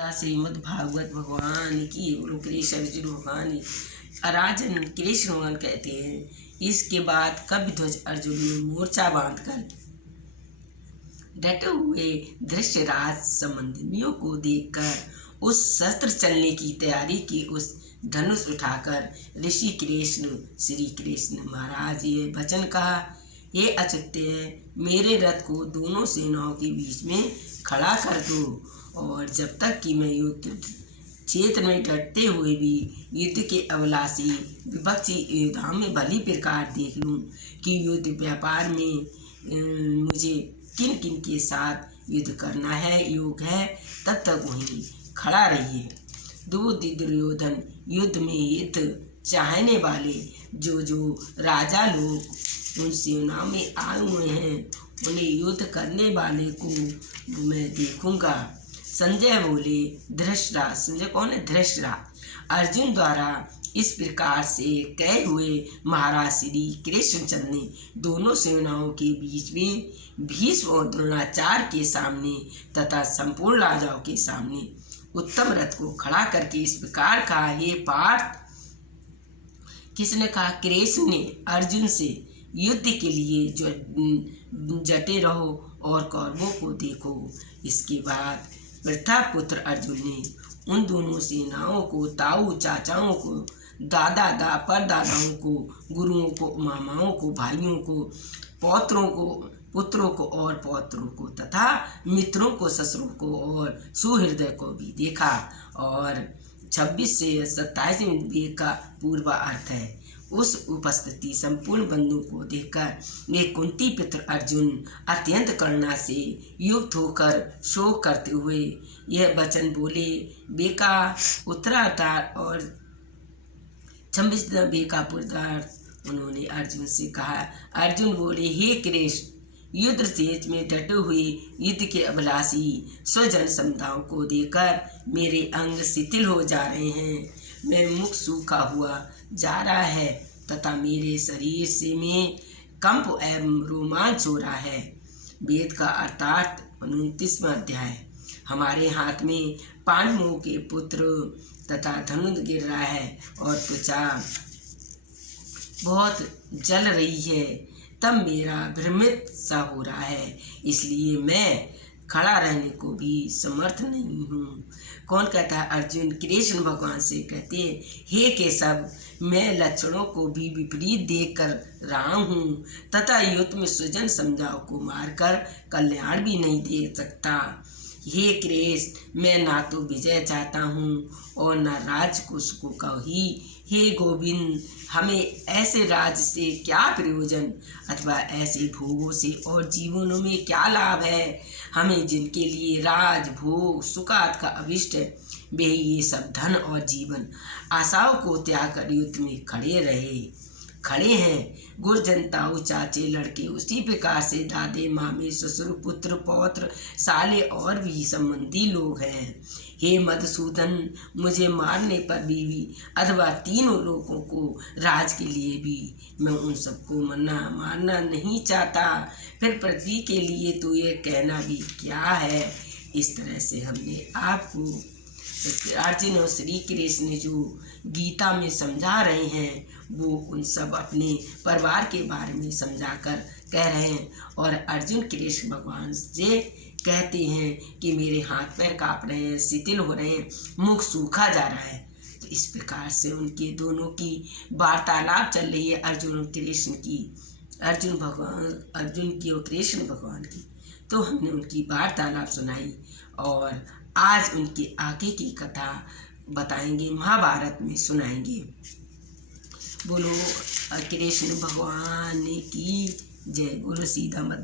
श्रीमद् भागवत भगवान की। बोलो कृष्ण अर्जुन भगवान। राजन कृष्ण भगवान कहते हैं, इसके बाद कपिध्वज अर्जुन ने मोर्चा बांधकर डटे हुए धृतराज संबंधियों को देखकर उस शस्त्र चलने की तैयारी की। उस धनुष उठाकर ऋषि कृष्ण श्री कृष्ण महाराज ये वचन कहा, हे अच्युत्य, मेरे रथ को दोनों सेनाओं के बीच में खड़ा कर दो, और जब तक कि मैं युद्ध क्षेत्र में डटते हुए भी युद्ध के अभिलाषी विपक्षी योद्धाओं में भली प्रकार देख लूं कि युद्ध व्यापार में मुझे किन किन के साथ युद्ध करना है योग है, तब तक वहीं खड़ा रहिए। दुर्योधन युद्ध में हित चाहने वाले जो राजा लोग उन सेनाओं में आए हुए हैं, उन्हें युद्ध करने वाले को मैं देखूंगा। संजय बोले, धृतराज, संजय कौन है? धृतराज अर्जुन द्वारा इस प्रकार से कहे हुए महाराज श्री कृष्णचंद्र ने दोनों सेनाओं के बीच में भीष्म और द्रोणाचार्य के सामने तथा संपूर्ण राजाओं के सामने उत्तम रथ को खड़ा करके इस प्रकार कहा, हे पार्थ। किसने कहा? कृष्ण ने अर्जुन से, युद्ध के लिए जो जटे रहो और कौरवों को देखो। इसके बाद प्रथापुत्र अर्जुन ने उन दोनों सेनाओं को, ताऊ चाचाओं को, दादा परदादाओं को, गुरुओं को, मामाओं को, भाइयों को, पौत्रों को, पुत्रों को और पौत्रों को तथा मित्रों को, ससुरों को और सुहृदय को भी देखा। और 26 से 27 वेद का पूर्व अर्थ है। उस उपस्थिति संपूर्ण बंधु को देखकर वे कुंती पुत्र अर्जुन अत्यंत करुणा से युक्त होकर शोक करते हुए यह वचन बोले। बेका उत्तराधार और 26 बेका पूर्वार्ध उन्होंने अर्जुन से कहा। अर्जुन बोले, हे कृष्ण, युद्ध क्षेत्र में डटे हुए युद्ध के अभिलाषी स्वजन समुदायों को देखकर मेरे अंग शिथिल हो जा रहे हैं। मैं मुख सूखा हुआ जा रहा है तथा मेरे शरीर से में कंप एवं रोमांच हो रहा है। वेद का अर्थात 29वां अध्याय। हमारे हाथ में पांडवों के पुत्र तथा धनुष गिर रहा है और त्वचा बहुत जल रही है, तब मेरा भ्रमित सा हो रहा है, इसलिए मैं खड़ा रहने को भी समर्थ नहीं हूँ। कौन कहता है? अर्जुन कृष्ण भगवान से कहते हैं, हे केशव, मैं लक्षणों को भी विपरीत देख कर रहा हूँ तथा युद्ध में स्वजन समझाओ को मारकर कल्याण भी नहीं दे सकता। हे कृष्ण, मैं ना तो विजय चाहता हूँ और न राजकुश को कही। हे गोविंद, हमें ऐसे राज से क्या प्रयोजन अथवा ऐसे भोगों से और जीवनों में क्या लाभ है? हमें जिनके लिए राज भोग सुखाद का अभिष्ट है, वे ये सब धन और जीवन आशाओं को त्याग कर युद्ध में खड़े हैं। गुरजन ताऊ चाचे लड़के उसी प्रकार से दादे मामे ससुर पुत्र पौत्र साले और भी संबंधी लोग हैं। हे मधुसूदन, मुझे मारने पर भी अथवा तीनों लोगों को राज के लिए भी मैं उन सबको मारना नहीं चाहता। फिर पृथ्वी के लिए तो ये कहना भी क्या है? इस तरह से हमने आपको अर्जुन और श्री कृष्ण ने जो गीता में समझा रहे हैं, वो उन सब अपने परिवार के बारे में समझाकर कह रहे हैं। और अर्जुन कृष्ण भगवान से कहते हैं कि मेरे हाथ पैर काँप रहे हैं, शिथिल हो रहे हैं, मुख सूखा जा रहा है। तो इस प्रकार से उनके दोनों की वार्तालाप चल रही है, अर्जुन और कृष्ण की, अर्जुन की और कृष्ण भगवान की। तो हमने उनकी वार्तालाप सुनाई और आज उनकी आगे की कथा बताएंगे, महाभारत में सुनाएंगे। बोलो कृष्ण भगवान की जय। बोलो सीधा मत।